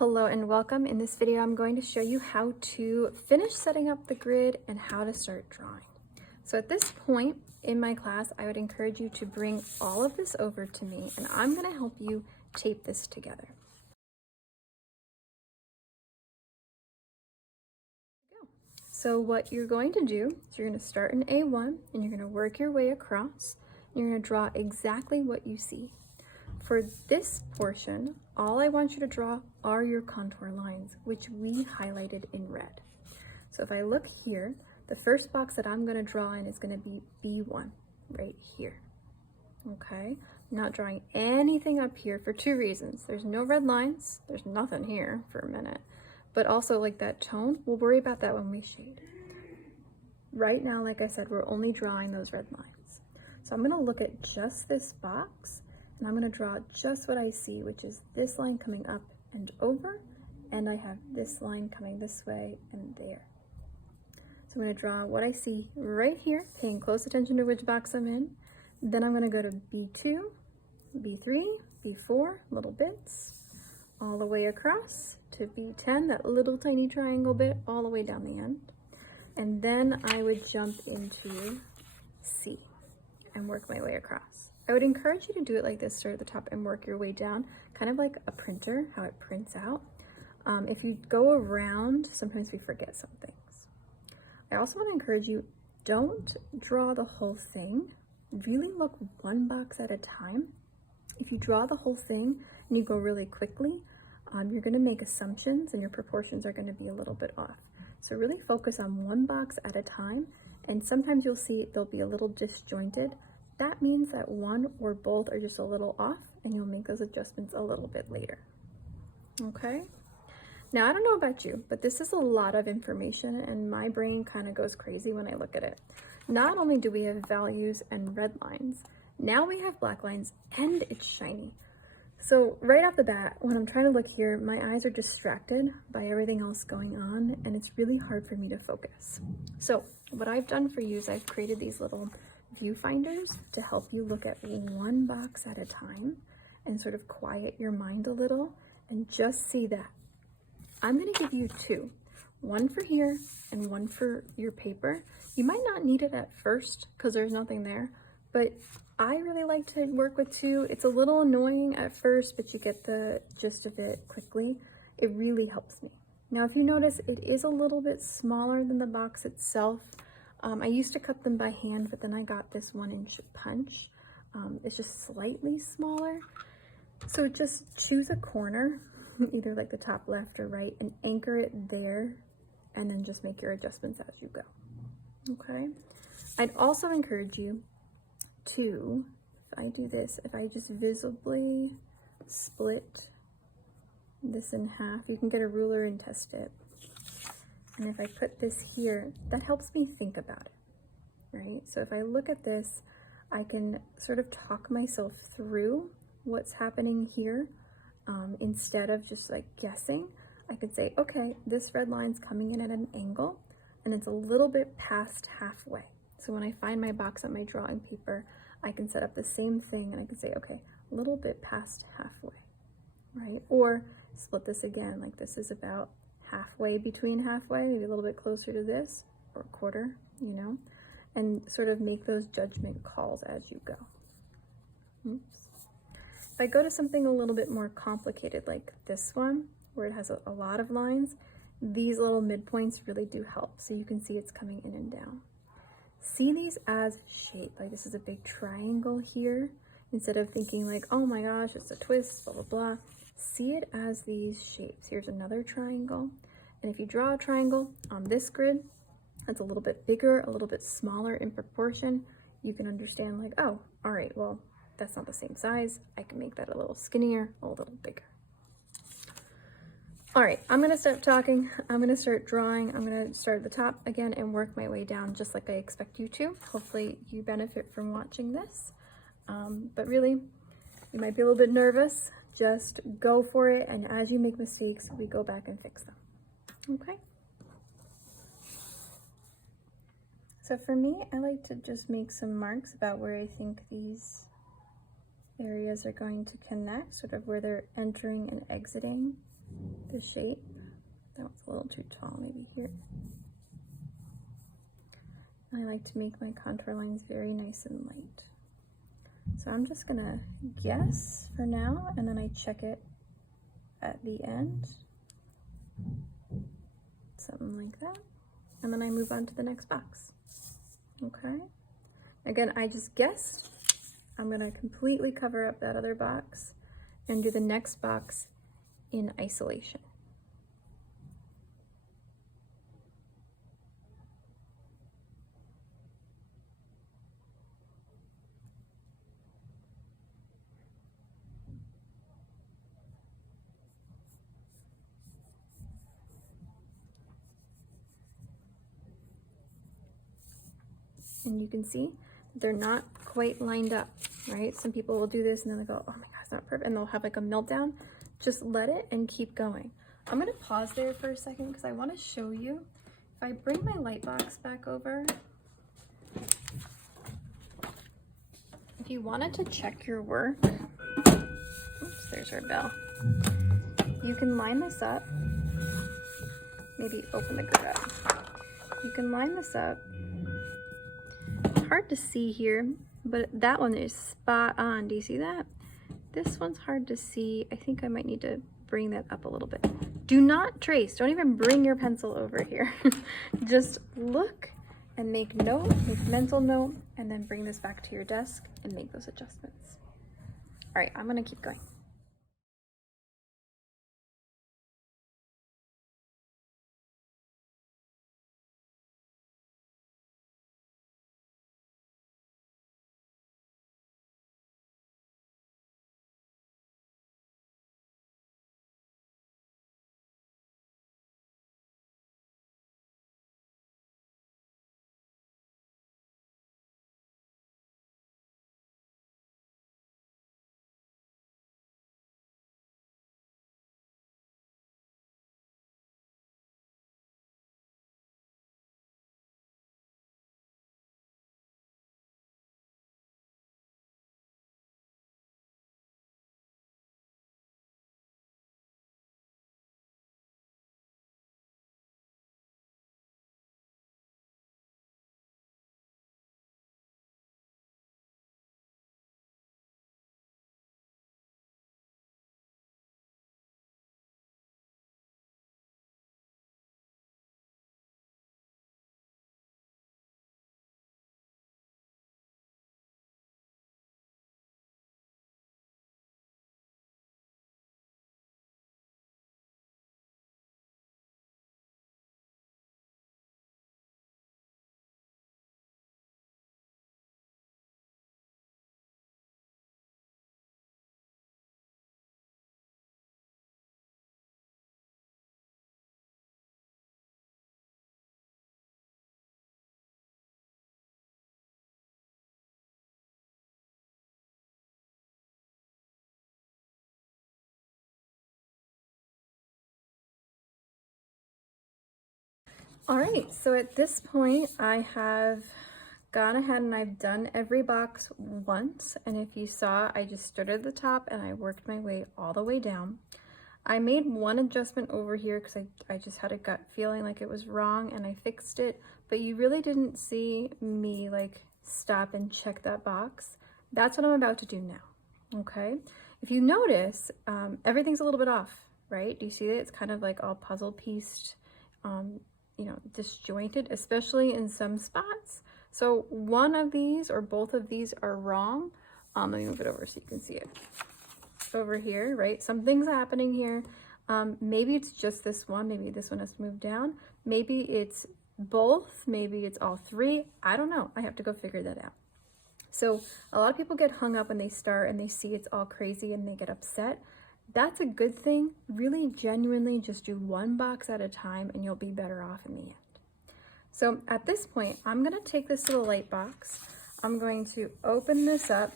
Hello and welcome. In this video, I'm going to show you how to finish setting up the grid and how to start drawing. So at this point in my class, I would encourage you to bring all of this over to me and I'm going to help you tape this together. So what you're going to do is you're going to start in A1 and you're going to work your way across. And you're going to draw exactly what you see. For this portion, all I want you to draw are your contour lines, which we highlighted in red. So if I look here, the first box that I'm going to draw in is going to be B1 right here. Okay, I'm not drawing anything up here for two reasons. There's no red lines, there's nothing here for a minute, but also like that tone, we'll worry about that when we shade. Right now, like I said, we're only drawing those red lines. So I'm going to look at just this box and I'm going to draw just what I see, which is this line coming up and over, and I have this line coming this way and there. So I'm going to draw what I see right here, paying close attention to which box I'm in. Then I'm going to go to B2, B3, B4, little bits, all the way across to B10, that little tiny triangle bit, all the way down the end. And then I would jump into C and work my way across. I would encourage you to do it like this, start at the top and work your way down, kind of like a printer, how it prints out. If you go around, sometimes we forget some things. I also want to encourage you, don't draw the whole thing. Really look one box at a time. If you draw the whole thing and you go really quickly, you're going to make assumptions and your proportions are going to be a little bit off. So really focus on one box at a time, and sometimes you'll see they'll be a little disjointed. That means that one or both are just a little off and you'll make those adjustments a little bit later. Okay? Now, I don't know about you, but this is a lot of information and my brain kind of goes crazy when I look at it. Not only do we have values and red lines, now we have black lines and it's shiny. So right off the bat, when I'm trying to look here, my eyes are distracted by everything else going on and it's really hard for me to focus. So what I've done for you is I've created these little viewfinders to help you look at one box at a time and sort of quiet your mind a little and just see that. I'm going to give you two, one for here and one for your paper. You might not need it at first because there's nothing there, but I really like to work with two. It's a little annoying at first, but you get the gist of it quickly. It really helps me. Now, if you notice, it is a little bit smaller than the box itself. I used to cut them by hand, but then I got this 1-inch punch. It's just slightly smaller. So just choose a corner, either like the top left or right, and anchor it there, and then just make your adjustments as you go. Okay? I'd also encourage you to, if I do this, if I just visibly split this in half, you can get a ruler and test it. And if I put this here, that helps me think about it, right? So if I look at this, I can sort of talk myself through what's happening here instead of just like guessing. I could say, okay, this red line's coming in at an angle and it's a little bit past halfway. So when I find my box on my drawing paper, I can set up the same thing and I can say, okay, a little bit past halfway, right? Or split this again, like this is about halfway between halfway, maybe a little bit closer to this, or a quarter, you know, and sort of make those judgment calls as you go. Oops. If I go to something a little bit more complicated like this one, where it has a lot of lines, these little midpoints really do help. So you can see it's coming in and down. See these as shape, like this is a big triangle here, instead of thinking like, oh my gosh, it's a twist, blah, blah, blah. See it as these shapes. Here's another triangle. And if you draw a triangle on this grid, that's a little bit bigger, a little bit smaller in proportion, you can understand like, oh, all right, well, that's not the same size. I can make that a little skinnier, a little bigger. All right, I'm gonna stop talking. I'm gonna start drawing. I'm gonna start at the top again and work my way down just like I expect you to. Hopefully you benefit from watching this. But really, you might be a little bit nervous. Just go for it, and as you make mistakes, we go back and fix them. Okay? So for me, I like to just make some marks about where I think these areas are going to connect, sort of where they're entering and exiting. the shape. That was a little too tall, maybe here. I like to make my contour lines very nice and light. So I'm just gonna guess for now, and then I check it at the end. Something like that. And then I move on to the next box. Okay? Again, I just guessed. I'm gonna completely cover up that other box and do the next box in isolation. And you can see they're not quite lined up, right? Some people will do this and then they go, oh my God, it's not perfect. And they'll have like a meltdown. Just let it and keep going. I'm gonna pause there for a second because I wanna show you. If I bring my light box back over, if you wanted to check your work, oops, there's our bell. You can line this up. Maybe open the grid up. You can line this up. Hard to see here, but that one is spot on. Do you see that? This one's hard to see. I think I might need to bring that up a little bit. Do not trace. Don't even bring your pencil over here. Just look and make note, make mental note, and then bring this back to your desk and make those adjustments. All right, I'm gonna keep going. All right, so at this point, I have gone ahead and I've done every box once. And if you saw, I just started at the top and I worked my way all the way down. I made one adjustment over here because I just had a gut feeling like it was wrong and I fixed it, but you really didn't see me like stop and check that box. That's what I'm about to do now, okay? If you notice, everything's a little bit off, right? Do you see it? It's kind of like all puzzle pieced, you know, disjointed, especially in some spots. So one of these or both of these are wrong. Let me move it over so you can see it. Over here, right? Something's happening here. Maybe it's just this one. Maybe this one has to move down. Maybe it's both. Maybe it's all three. I don't know. I have to go figure that out. So a lot of people get hung up when they start and they see it's all crazy and they get upset. That's a good thing. Really genuinely just do one box at a time and you'll be better off in the end. So at this point, I'm going to take this little light box. I'm going to open this up,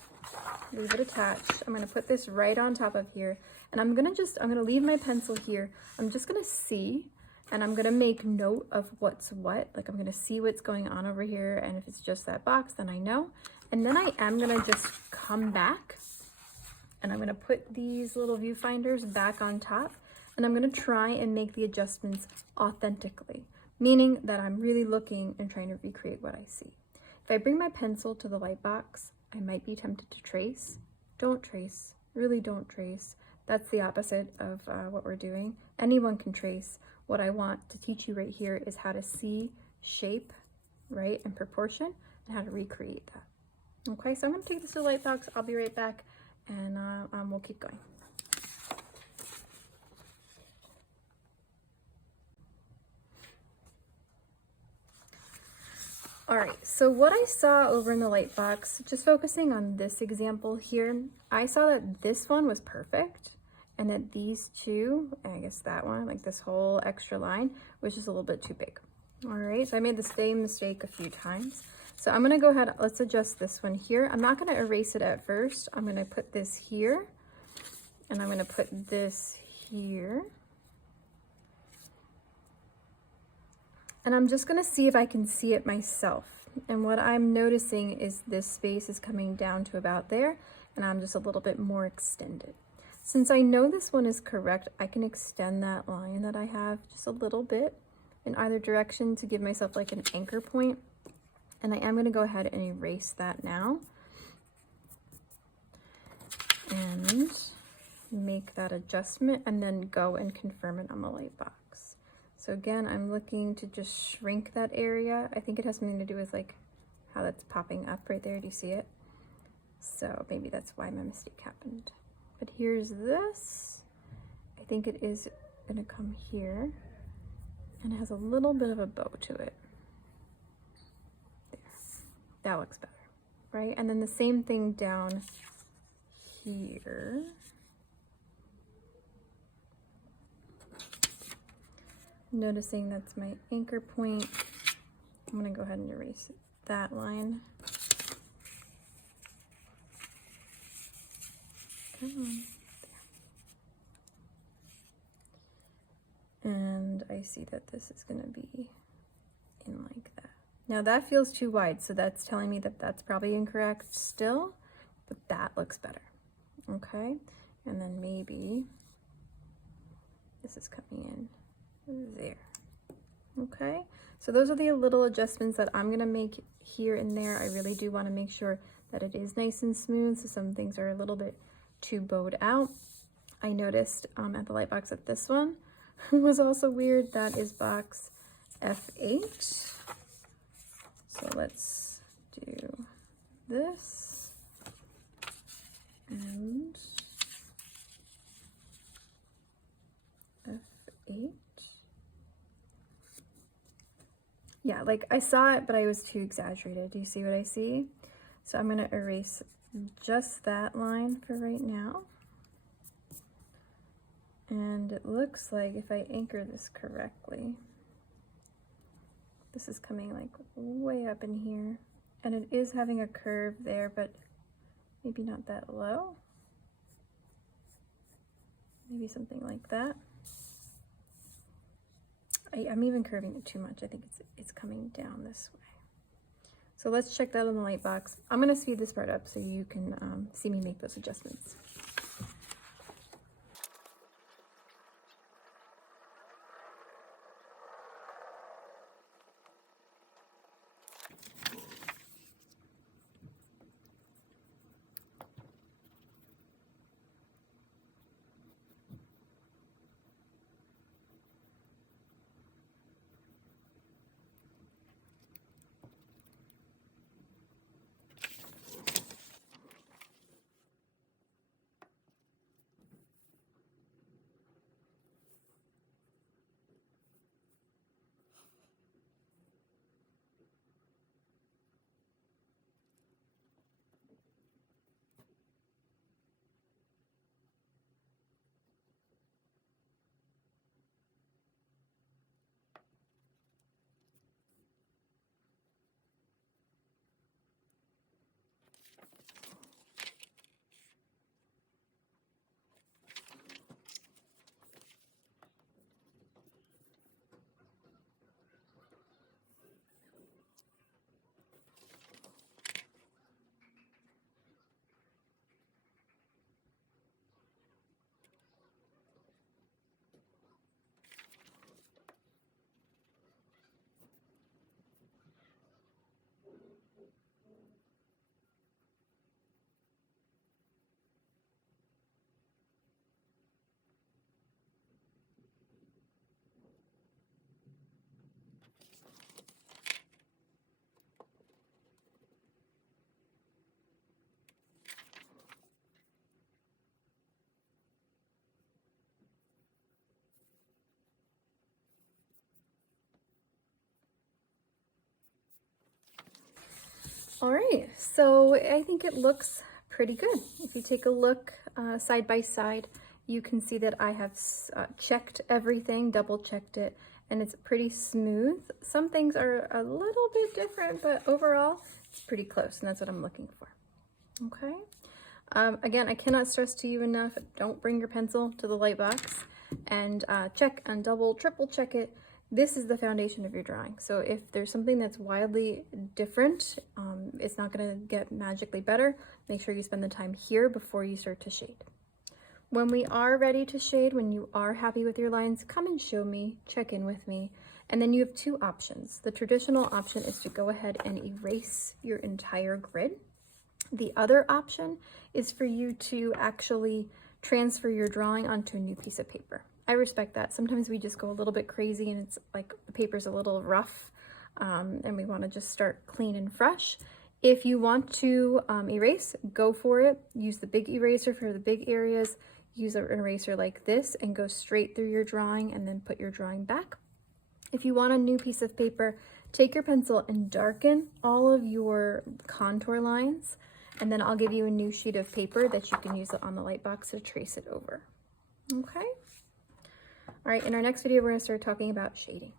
leave it attached. I'm going to put this right on top of here. And I'm going to leave my pencil here. I'm just going to see, and I'm going to make note of what's what. Like I'm going to see what's going on over here. And if it's just that box, then I know. And then I am going to just come back and I'm going to put these little viewfinders back on top. and I'm going to try and make the adjustments authentically, meaning that I'm really looking and trying to recreate what I see. If I bring my pencil to the light box, I might be tempted to trace. Don't trace, really don't trace. That's the opposite of what we're doing. Anyone can trace. What I want to teach you right here is how to see shape, right, and proportion, and how to recreate that. Okay, so I'm going to take this to the light box. I'll be right back, and we'll keep going. All right, so what I saw over in the light box, just focusing on this example here, I saw that this one was perfect, and that these two, I guess that one, like this whole extra line, was just a little bit too big. All right, so I made the same mistake a few times. So I'm gonna go ahead, let's adjust this one here. I'm not gonna erase it at first. I'm gonna put this here, and I'm gonna put this here. And I'm just gonna see if I can see it myself. And what I'm noticing is this space is coming down to about there, and I'm just a little bit more extended. Since I know this one is correct, I can extend that line that I have just a little bit in either direction to give myself like an anchor point. And I am gonna go ahead and erase that now and make that adjustment, and then go and confirm it on the light box. So again, I'm looking to just shrink that area. I think it has something to do with like how that's popping up right there. Do you see it? So maybe that's why my mistake happened. But here's this. I think it is gonna come here, and it has a little bit of a bow to it. There, that looks better, right? And then the same thing down here. Noticing that's my anchor point. I'm gonna go ahead and erase that line. Come on. There. And I see that this is gonna be in like that. Now that feels too wide, so that's telling me that that's probably incorrect still, but that looks better. Okay, and then maybe this is coming in there. Okay, so those are the little adjustments that I'm gonna make here and there. I really do want to make sure that it is nice and smooth, so some things are a little bit too bowed out. I noticed at the light box that this one was also weird. That is box F8. So let's do this and F8. Yeah, like I saw it, but I was too exaggerated. Do you see what I see? So I'm gonna erase just that line for right now. And it looks like if I anchor this correctly, this is coming like way up in here. And it is having a curve there, but maybe not that low. Maybe something like that. I'm even curving it too much. I think it's coming down this way. So let's check that on the light box. I'm gonna speed this part up so you can see me make those adjustments. All right, so I think it looks pretty good. If you take a look side by side, you can see that I have checked everything, double checked it, and it's pretty smooth. Some things are a little bit different, but overall it's pretty close, and that's what I'm looking for. Okay. Again, I cannot stress to you enough, don't bring your pencil to the light box, and check and double, triple check it. This is the foundation of your drawing. So if there's something that's wildly different, it's not going to get magically better. Make sure you spend the time here before you start to shade. When we are ready to shade, when you are happy with your lines, come and show me, check in with me. And then you have two options. The traditional option is to go ahead and erase your entire grid. The other option is for you to actually transfer your drawing onto a new piece of paper. I respect that. Sometimes we just go a little bit crazy and it's like the paper's a little rough, and we want to just start clean and fresh. If you want to erase, go for it. Use the big eraser for the big areas. Use an eraser like this and go straight through your drawing and then put your drawing back. If you want a new piece of paper, take your pencil and darken all of your contour lines, and then I'll give you a new sheet of paper that you can use on the light box to trace it over. Okay? All right, in our next video, we're going to start talking about shading.